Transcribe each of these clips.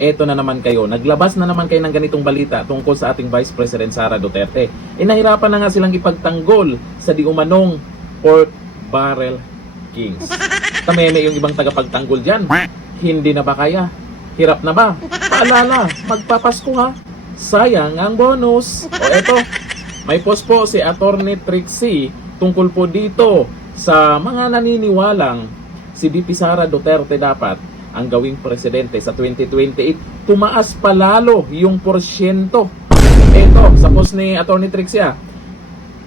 eto na naman kayo. Naglabas na naman kayo ng ganitong balita tungkol sa ating Vice President Sara Duterte. Nahirapan na nga silang ipagtanggol sa di umanong pork barrel kings. Tameme yung ibang tagapagtanggol dyan. Hindi na ba kaya? Hirap na ba? Paalala, magpapasko ha. Sayang ang bonus. O eto, may post po si Attorney Trixie tungkol po dito sa mga naniniwalang si VP Sara Duterte dapat ang gawing presidente sa 2028. Tumaas palalo yung porsyento. Ito, sa post ni Attorney Trixie,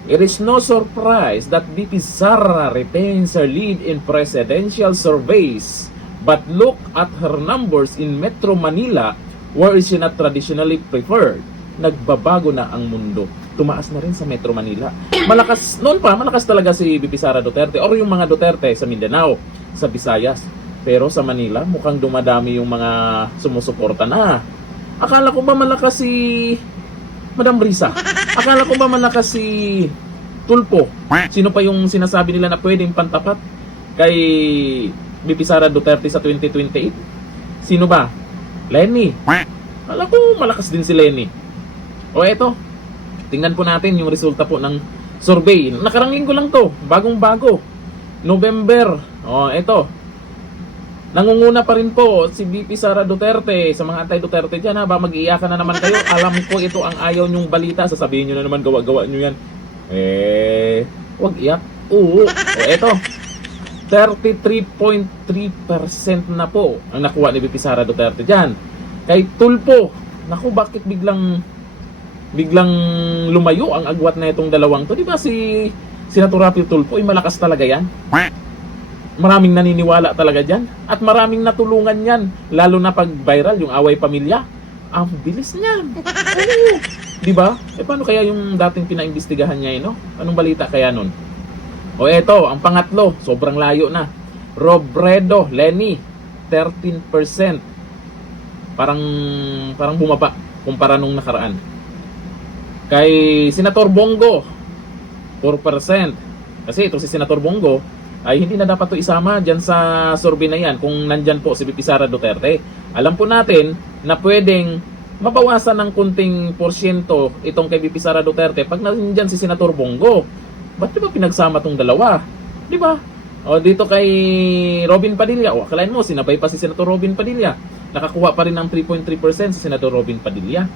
it is no surprise that VP Sara retains her lead in presidential surveys. But look at her numbers in Metro Manila where is she not traditionally preferred. Nagbabago na ang mundo. Tumaas na rin sa Metro Manila. Malakas, noon pa, malakas talaga si VP Sara Duterte or yung mga Duterte sa Mindanao, sa Visayas. Pero sa Manila, mukhang dumadami yung mga sumusuporta na. Akala ko ba malakas si Madam Risa? Akala ko ba malakas si Tulpo? Sino pa yung sinasabi nila na pwedeng pantapat kay VP Sara Duterte sa 2028? Sino ba? Lenny. Akala ko malakas din si Lenny. O eto, tingnan po natin yung resulta po ng survey. Nakarang linggo lang to, bagong-bago. November. O eto, nangunguna pa rin po si VP Sara Duterte. Sa mga anti-Duterte dyan ha, ba mag-iiyakan na naman kayo? Alam ko ito ang ayaw nyong balita. Sasabihin nyo na naman, gawa-gawa nyo yan. Wag iyak. Oo. O eto, 33.3% na po ang nakuha ni VP Sara Duterte dyan. Kay Tulpo, naku, bakit biglang lumayo ang agwat na itong dalawang to? Di ba si Senator Rapi Tulfo ay malakas talaga yan? Maraming naniniwala talaga dyan. At maraming natulungan yan. Lalo na pag viral, yung away pamilya. Ang bilis niyan. Oo. Diba? Paano kaya yung dating pinaimbestigahan niya no? Anong balita kaya nun? O eto, ang pangatlo. Sobrang layo na. Robredo, Lenny, 13%. Parang bumaba kumpara nung nakaraan. Kay Senator Bongo, 4%. Kasi ito si Senator Bongo ay hindi na dapat to isama dyan sa survey na yan kung nandyan po si VP Sara Duterte. Alam po natin na pwedeng mabawasan ng kunting porsyento itong kay VP Sara Duterte pag nandyan si Senator Bongo. Ba't di ba pinagsama tong dalawa? Di ba? O dito kay Robin Padilla, o akalain mo sinabay pa si Senator Robin Padilla. Nakakuha pa rin ng 3.3% si Senator Robin Padilla.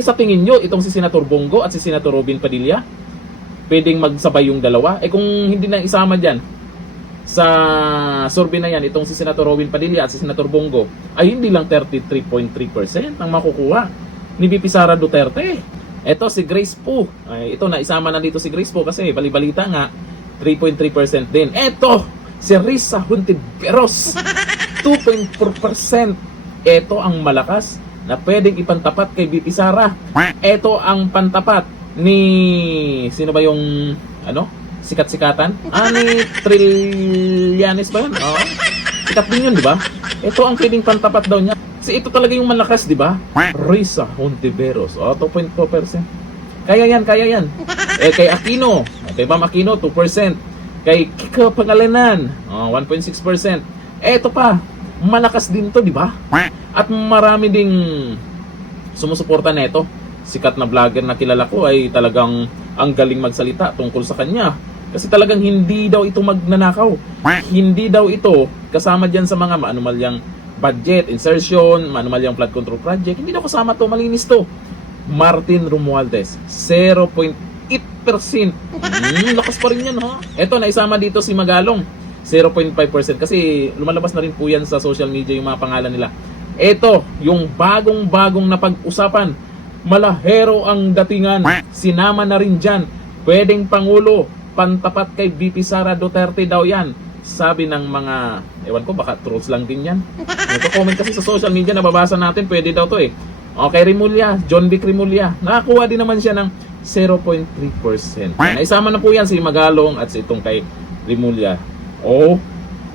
Sa tingin nyo, itong si Senator Bongo at si Senator Robin Padilla, pwedeng magsabay yung dalawa? Kung hindi na isama dyan sa survey na yan, itong si Senator Robin Padilla at si Senator Bongo, ay hindi lang 33.3% ang makukuha ni VP Sara Duterte. Ito si Grace Poe. Ito na isama na dito si Grace Poe kasi balibalita nga 3.3% din. Ito si Risa Hontiveros, 2.4%. Ito ang malakas na pwedeng ipantapat kay VP Sara. Ito ang pantapat ni sino ba yung sikat-sikatan? Ni Trillanes ba yun? Sikat din yun, di ba? Ito ang pwedeng pantapat daw niya. Kasi ito talaga yung malakas, di ba? Risa Hontiveros, 2.4%. Kaya yan. Kay Aquino, kay Bam Aquino, 2%. Kay Kiko Pangalanan, 1.6%. Ito pa, malakas din to, di ba? At marami ding sumusuporta nito. Sikat na vlogger na kilala ko ay talagang ang galing magsalita tungkol sa kanya. Kasi talagang hindi daw ito magnanakaw. Hindi daw ito kasama dyan sa mga maanumalyang budget, insertion, maanumalyang flood control project. Hindi daw kasama to, malinis to. Martin Romualdez, 0.8%. Lakas pa rin yan ha. Ito, naisama dito si Magalong, 0.5%. Kasi lumalabas na rin po yan sa social media yung mga pangalan nila. Ito, yung bagong-bagong napag-usapan. Malahero ang datingan. Sinama na rin dyan. Pwedeng Pangulo, pantapat kay VP Sara Duterte daw yan. Sabi ng mga, ewan ko, baka trolls lang din yan. Nagko-comment kasi sa social media, nababasa natin, pwede daw to Okay, Rimulya, John Vic Rimulya. Nakakuha din naman siya ng 0.3%. Naisama na po yan si Magalong at si itong kay Rimulya.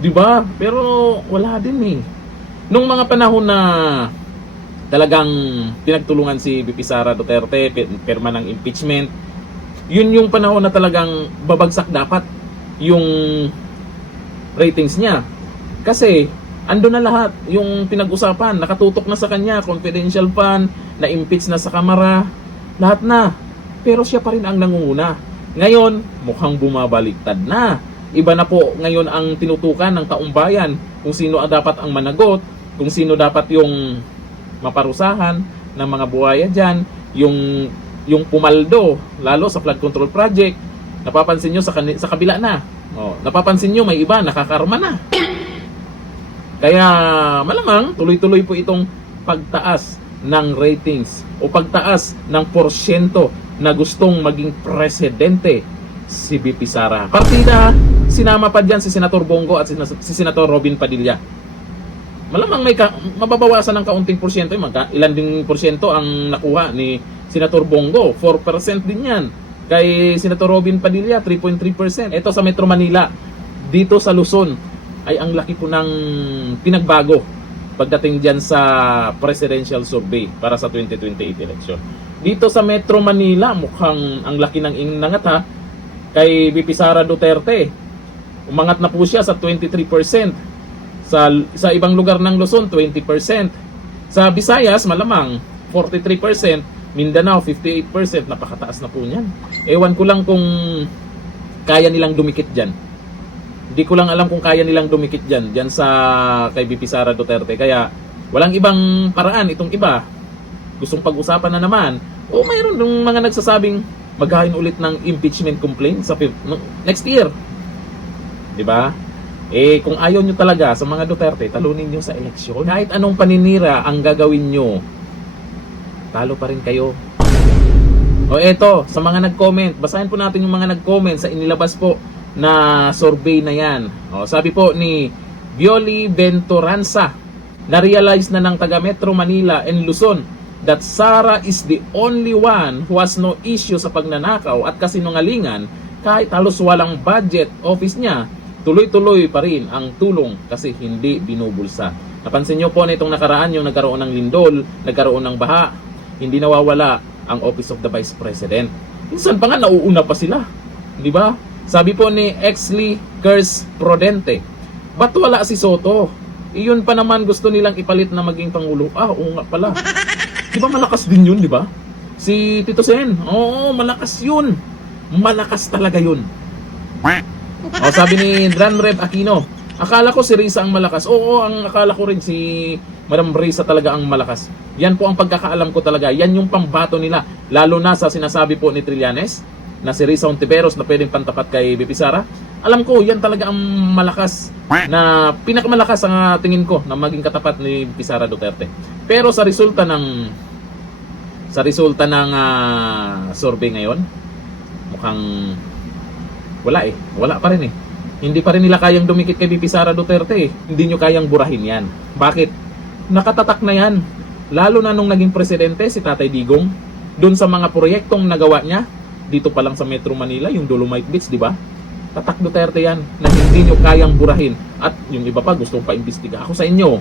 Di ba? Pero wala din Nung mga panahon na talagang pinagtulungan si VP Sara Duterte, pirma ng impeachment, yun yung panahon na talagang babagsak dapat yung ratings niya. Kasi ando na lahat yung pinag-usapan, nakatutok na sa kanya, confidential fund, na-impeach na sa Kamara, lahat na. Pero siya pa rin ang nangunguna. Ngayon, mukhang bumabaliktad na. Iba na po ngayon ang tinutukan ng taong bayan kung sino ang dapat ang managot, kung sino dapat yung maparusahan ng mga buhaya dyan, yung pumaldo, lalo sa flood control project. Napapansin nyo sa kabila na. Napapansin nyo may iba, nakakarma na. Kaya malamang tuloy-tuloy po itong pagtaas ng ratings o pagtaas ng porsyento na gustong maging presidente si VP Sara. Partida, sinama pa dyan si Senator Bongo at si Senator Robin Padilla. Malamang mababawasan ng kaunting porsyento. Ilan ding porsyento ang nakuha ni Senator Bongo? 4% din yan. Kay Senator Robin Padilla, 3.3%. Ito sa Metro Manila. Dito sa Luzon ay ang laki po ng pinagbago pagdating dyan sa presidential survey para sa 2028 election. Dito sa Metro Manila, mukhang ang laki ng inangat ha. Kay VP Sara Duterte, umangat na po siya sa 23%. Sa ibang lugar ng Luzon, 20%. Sa Visayas, malamang 43%. Mindanao, 58%. Napakataas na po niyan. Ewan ko lang kung kaya nilang dumikit dyan. Hindi ko lang alam kung kaya nilang dumikit dyan sa kay VP Sara Duterte. Kaya walang ibang paraan itong iba. Gustong pag-usapan na naman. O mayroon ng mga nagsasabing maghain ulit ng impeachment complaint sa next year. 'Di ba? Kung ayaw nyo talaga sa mga Duterte, talunin nyo sa eleksyon. Kahit anong paninira ang gagawin nyo, talo pa rin kayo. O eto, sa mga nag-comment, basahin po natin yung mga nag-comment sa inilabas po na survey na yan. Sabi po ni Bioli Venturanza, na-realize na ng taga Metro Manila and Luzon that Sara is the only one who has no issue sa pagnanakaw at kasinungalingan. Kahit halos walang budget office niya, tuloy-tuloy pa rin ang tulong kasi hindi binubulsa. Napansin nyo po na itong nakaraan yung nagkaroon ng lindol, nagkaroon ng baha, hindi nawawala ang Office of the Vice President. Minsan pa nga nauuna pa sila. Di ba? Sabi po ni Exley Kers Prodente, ba't wala si Soto? Iyon pa naman gusto nilang ipalit na maging Pangulo. Oo nga pala. Di ba malakas din yun, di ba? Si Tito Sen, oo, malakas yun. Malakas talaga yun. Sabi ni Dran Rev Aquino, akala ko si Risa ang malakas. Oo, ang akala ko rin si Madam Risa talaga ang malakas. Yan po ang pagkakaalam ko talaga. Yan yung pambato nila. Lalo na sa sinasabi po ni Trillanes na si Risa Ontiveros na pwedeng pantapat kay VP Sara. Alam ko, yan talaga ang malakas na pinakamalakas ang tingin ko na maging katapat ni VP Sara Duterte. Pero sa resulta ng survey ngayon, mukhang wala pa rin eh. Hindi pa rin nila kayang dumikit kay VP Sara Duterte eh. Hindi nyo kayang burahin yan. Bakit? Nakatatak na yan. Lalo na nung naging presidente si Tatay Digong, dun sa mga proyektong nagawa niya, dito pa lang sa Metro Manila, yung Dolomite Beach, di ba? Tatak Duterte yan na hindi nyo kayang burahin. At yung iba pa gustong pa-imbestiga. Ako sa inyo,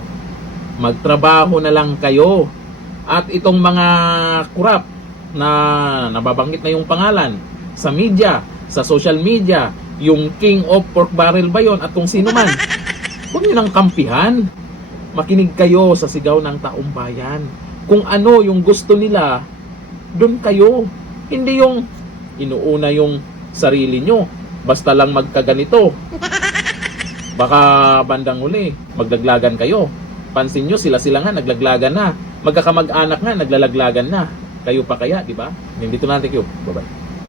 magtrabaho na lang kayo. At itong mga kurap na nababanggit na yung pangalan sa media, sa social media, yung King of Pork Barrel ba yun at kung sino man, huwag nyo nang kampihan. Makinig kayo sa sigaw ng taong bayan. Kung ano yung gusto nila, doon kayo. Hindi yung inuuna yung sarili nyo. Basta lang magkaganito. Baka bandang huli, maglaglagan kayo. Pansin nyo, sila nga, naglaglagan na. Magkakamag-anak nga, naglalaglagan na. Kayo pa kaya, di ba? Nandito natin kayo. Bye-bye.